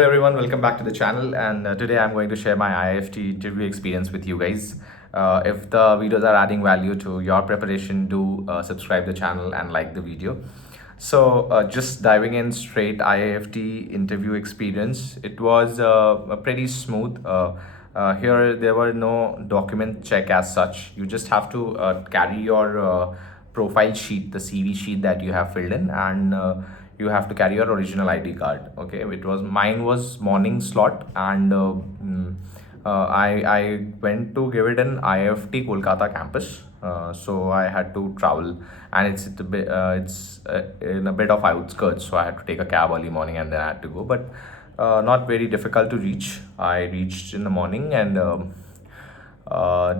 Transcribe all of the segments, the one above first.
Hello everyone, welcome back to the channel, and today I'm going to share my Iift interview experience with you guys. If the videos are adding value to your preparation, do subscribe the channel and like the video. So just diving in straight, Iift interview experience, it was pretty smooth. Here there were no document check as such. You just have to carry your profile sheet, the CV sheet that you have filled in, and you have to carry your original ID card. Okay, it was mine was morning slot, and I went to give it in IFT Kolkata campus. So I had to travel, and it's in a bit of outskirts, so I had to take a cab early morning, and then I had to go. But not very difficult to reach. I reached in the morning, and uh,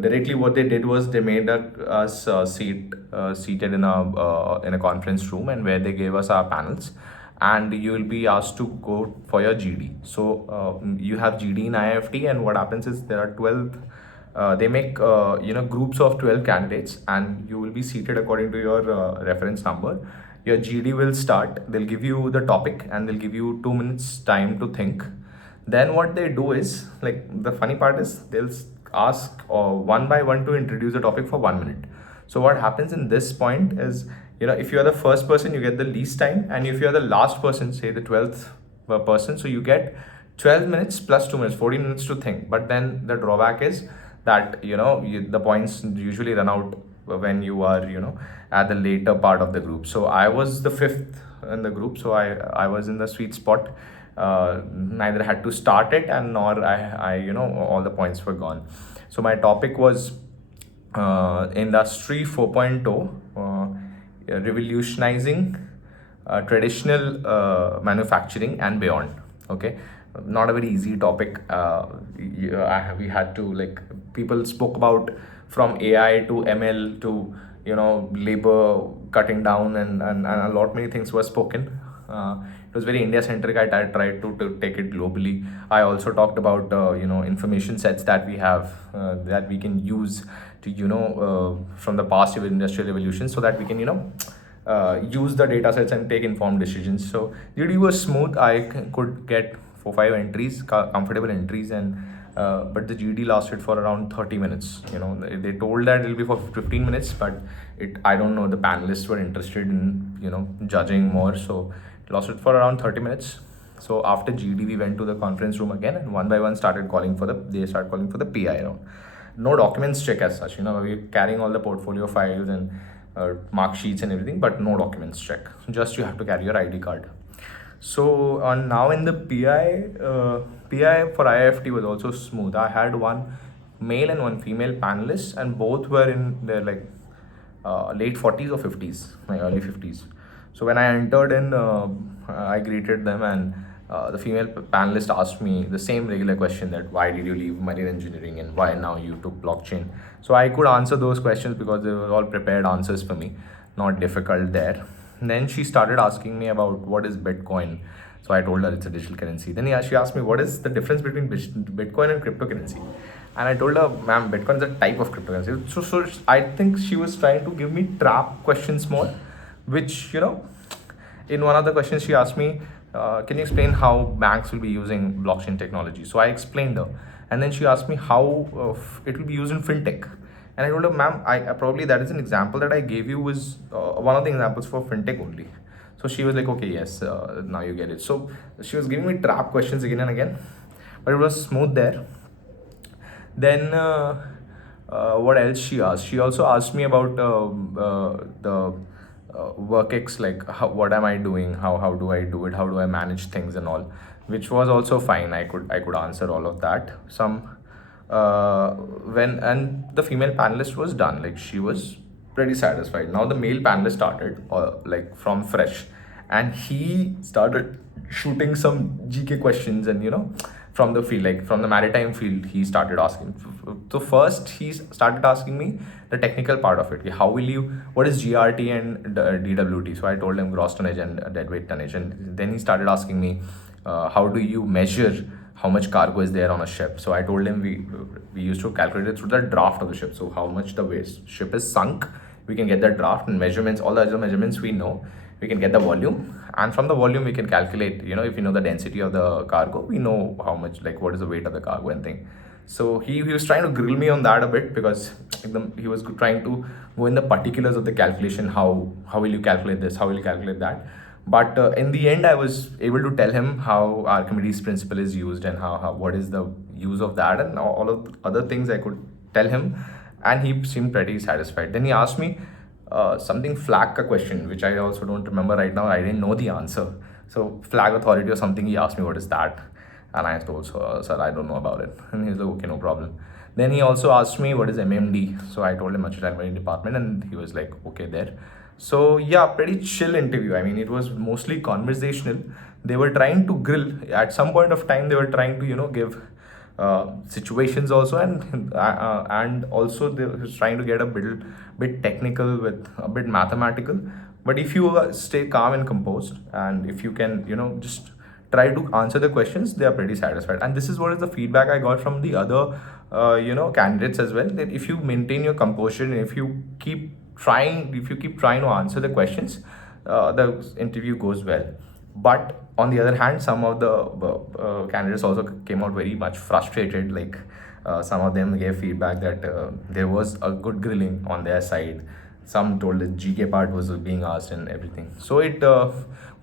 directly what they did was they made us seated in a conference room, and where they gave us our panels, and you will be asked to go for your GD. So you have GD in IFT, and what happens is there are 12. They make groups of 12 candidates, and you will be seated according to your reference number. Your GD will start. They'll give you the topic, and they'll give you 2 minutes time to think. Then what they do is, like, the funny part is they'll ask one by one to introduce the topic for 1 minute. So what happens in this point is, if you are the first person, you get the least time, and if you are the last person, say the 12th person, so you get 12 minutes plus 2 minutes, 14 minutes to think. But then the drawback is that the points usually run out when you are at the later part of the group. So I was the fifth in the group, so I was in the sweet spot. Neither had to start it, and nor I all the points were gone. So my topic was Industry 4.0, revolutionizing traditional manufacturing and beyond. Okay, not a very easy topic. We had to, like, people spoke about from AI to ML to labor cutting down, and a lot many things were spoken. It was very India centric. I tried to take it globally. I also talked about information sets that we have, that we can use to from the past industrial revolution, so that we can use the data sets and take informed decisions. So GD was smooth. I could get 4 5 entries, comfortable entries, and but the GD lasted for around 30 minutes. They told that it'll be for 15 minutes, but I don't know, the panelists were interested in judging more, so it lasted for around 30 minutes. So after GD, we went to the conference room again, and one by one started calling for the PI round. No documents check as such. We're carrying all the portfolio files and mark sheets and everything, but no documents check. Just you have to carry your ID card. So now in the PI for IFT was also smooth. I had one male and one female panelist, and both were in their, like, late 40s or 50s, my early 50s. So when I entered in, I greeted them, and the female panelist asked me the same regular question, that why did you leave marine engineering and why now you took blockchain. So I could answer those questions because they were all prepared answers for me, not difficult there. And then she started asking me about what is Bitcoin. So I told her it's a digital currency. Then she asked me what is the difference between Bitcoin and cryptocurrency. And I told her, ma'am, Bitcoin is a type of cryptocurrency. So I think she was trying to give me trap questions more, which, in one of the questions she asked me, can you explain how banks will be using blockchain technology? So I explained her. And then she asked me how it will be used in fintech. And I told her, ma'am, I probably that is an example that I gave you was one of the examples for fintech only. So she was like, okay, yes, now you get it. So she was giving me trap questions again and again, but it was smooth there. Then what else she asked? She also asked me about the work like, what am I doing? How do I do it? How do I manage things and all? Which was also fine. I could answer all of that. When and the female panelist was done. Like, she was pretty satisfied. Now the male panelist started, like, from fresh, and he started shooting some GK questions, and from the field, like from the maritime field, he started asking. So first he started asking me the technical part of it. How will you, what is GRT and DWT? So I told him gross tonnage and deadweight tonnage, and then he started asking me, how do you measure how much cargo is there on a ship? So I told him we used to calculate it through the draft of the ship. So how much the waste ship is sunk, we can get that draft, and measurements, all the other measurements we know, we can get the volume, and from the volume we can calculate, if you know the density of the cargo, we know how much, like what is the weight of the cargo and thing. So he was trying to grill me on that a bit, because he was trying to go in the particulars of the calculation. How will you calculate this, how will you calculate that? But in the end, I was able to tell him how Archimedes principle is used, and how what is the use of that, and all of the other things I could tell him, and he seemed pretty satisfied. Then he asked me something flag a question, which I also don't remember right now. I didn't know the answer. So flag authority or something. He asked me what is that, and I told, sir, I don't know about it. And he's like, okay, no problem. Then he also asked me what is MMD. So I told him Material Marine Department, and he was like, okay, there. So yeah, pretty chill interview. I mean, it was mostly conversational. They were trying to grill. At some point of time, they were trying to give situations also, and also they were trying to get a bit technical, with a bit mathematical. But if you stay calm and composed, and if you can just try to answer the questions, they are pretty satisfied. And this is what is the feedback I got from the other candidates as well, that if you maintain your composure, and if you keep trying to answer the questions, the interview goes well. But on the other hand, some of the candidates also came out very much frustrated. Like some of them gave feedback that there was a good grilling on their side. Some told the GK part was being asked and everything. So it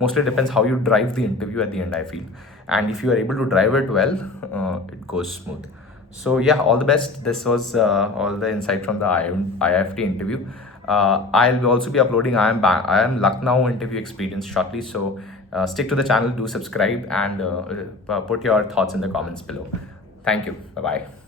mostly depends how you drive the interview at the end, I feel. And if you are able to drive it well, it goes smooth. So yeah, all the best. This was all the insight from the IIFT interview. I'll also be uploading I am Lucknow interview experience shortly. So stick to the channel, do subscribe, and put your thoughts in the comments below. Thank you. Bye bye.